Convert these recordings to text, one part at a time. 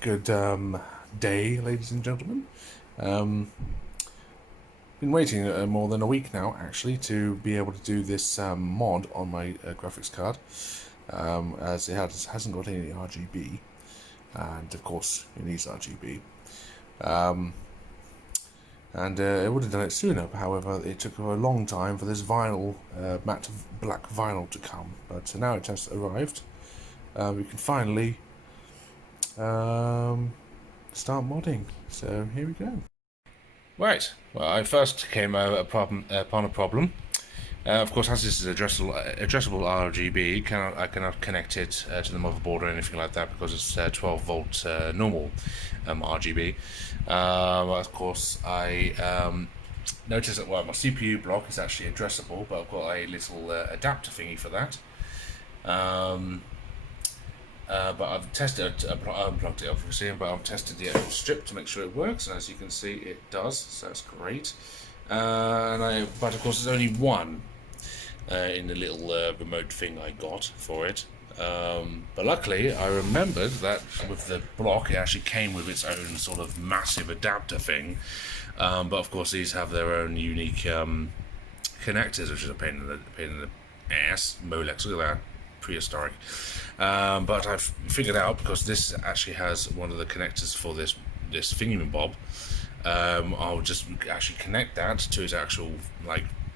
Good day, ladies and gentlemen. Um, been waiting more than a week now, actually, to be able to do this mod on my graphics card, as it hasn't got any RGB, and of course it needs RGB. And it would have done it sooner. However, it took a long time for this vinyl, matte black vinyl to come. But now it has arrived. We can finally start modding. So here we go. Right. Well, I first came upon a problem. Of course, as this is addressable RGB, I cannot connect it to the motherboard or anything like that because it's 12 volt normal RGB. Of course, I noticed that my CPU block is actually addressable, but I've got a little adapter thingy for that. But I've tested it, I unplugged it obviously, but I've tested the actual strip to make sure it works, and as you can see it does, so that's great. But of course there's only one in the little remote thing I got for it. But luckily I remembered that with the block it actually came with its own sort of massive adapter thing, but of course these have their own unique connectors, which is a pain in the ass. Molex, look at that. Prehistoric. But I've figured out, because this actually has one of the connectors for this thingamabob, I'll just actually connect that to its actual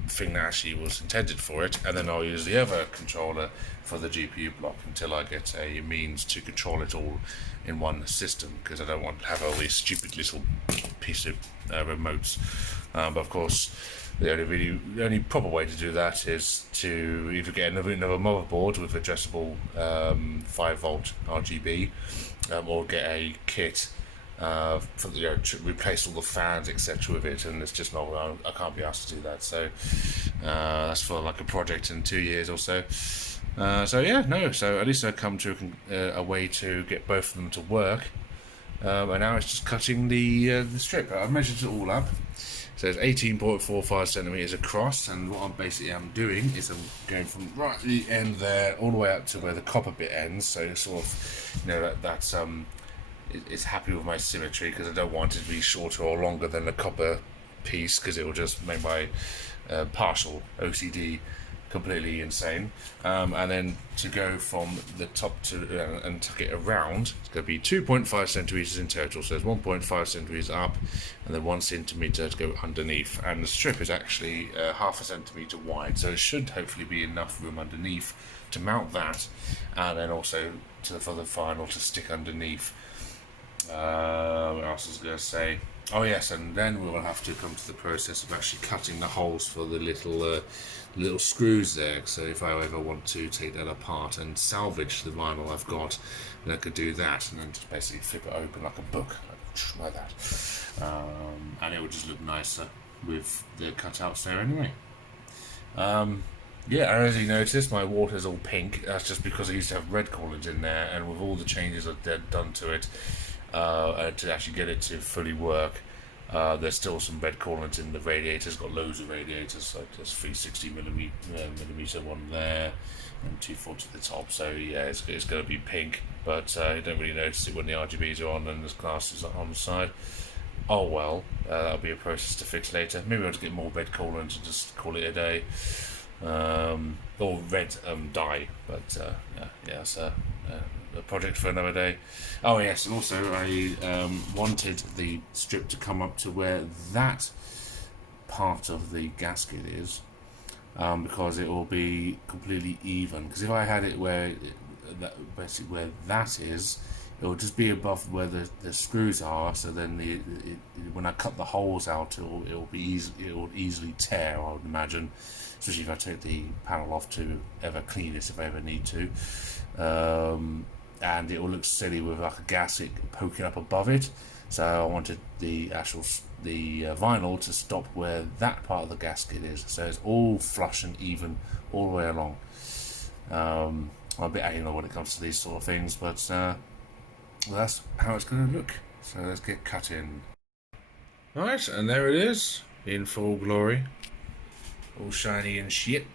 thing that actually was intended for it, and then I'll use the other controller for the GPU block until I get a means to control it all in one system, because I don't want to have all these stupid little piece of remotes. But of course the only proper way to do that is to either get another motherboard with addressable 5 volt RGB, or get a kit for to replace all the fans etc with it, and it's just not, I can't be asked to do that. So that's for like a project in 2 years or so. So at least I've come to a way to get both of them to work. And now it's just cutting the strip. I've measured it all up. So it's 18.45 centimeters across, and what I'm basically doing is I'm going from right at the end there all the way up to where the copper bit ends. So it's sort of, that's it's happy with my symmetry, because I don't want it to be shorter or longer than the copper piece, because it will just make my partial OCD completely insane. And then to go from the top to and tuck it around, it's going to be 2.5 centimeters in total. So there's 1.5 centimeters up, and then 1 centimeter to go underneath. And the strip is actually half a centimeter wide, so it should hopefully be enough room underneath to mount that, and then also for the final to stick underneath. What else was I going to say? Oh yes, and then we will have to come to the process of actually cutting the holes for the little screws there. So if I ever want to take that apart and salvage the vinyl I've got, then I could do that, and then just basically flip it open like a book, like that. And it would just look nicer with the cutouts there anyway. Yeah, as you noticed, my water's all pink. That's just because I used to have red coolants in there, and with all the changes I've done to it, to actually get it to fully work, there's still some red coolant in the radiators. Got loads of radiators, like there's 360 millimeter one there, and 240 at the top. So yeah, it's going to be pink, but you don't really notice it when the RGBs are on and the glass is on the side. Oh well, that'll be a process to fix later. Maybe I'll just get more red coolant and just call it a day. Or red dye, but yeah, it's a project for another day. Oh yes, and also I wanted the strip to come up to where that part of the gasket is, because it will be completely even. Because if I had it basically where that is, it will just be above where the screws are. So then when I cut the holes out, it will easily tear, I would imagine. Especially if I take the panel off to ever clean it if I ever need to. And it will look silly with like a gasket poking up above it. So I wanted the vinyl to stop where that part of the gasket is. So it's all flush and even all the way along. I'm a bit anal when it comes to these sort of things, but that's how it's going to look. So let's get cut in. Right, and there it is, in full glory. All shiny and shit.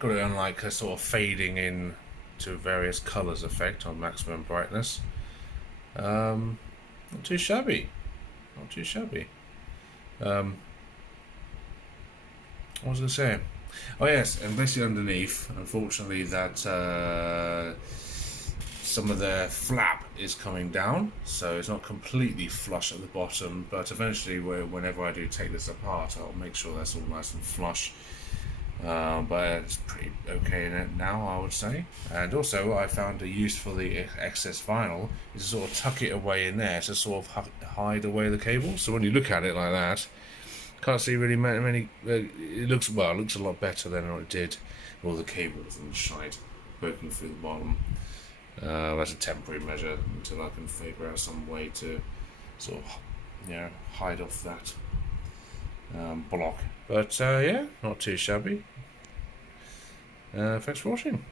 Got it on like a sort of fading in to various colours effect on maximum brightness. Not too shabby. Not too shabby. What was I going to say? Oh yes, and basically underneath, unfortunately, that some of the flap is coming down, so it's not completely flush at the bottom. But eventually, whenever I do take this apart, I'll make sure that's all nice and flush. But it's pretty okay in it now, I would say. And also, I found a use for the excess vinyl is to sort of tuck it away in there to sort of hide away the cable. So when you look at it like that, can't see really many. It looks a lot better than what it did. All the cables and shite poking through the bottom. That's a temporary measure until I can figure out some way to sort of, hide off that block. But yeah, not too shabby. Thanks for watching.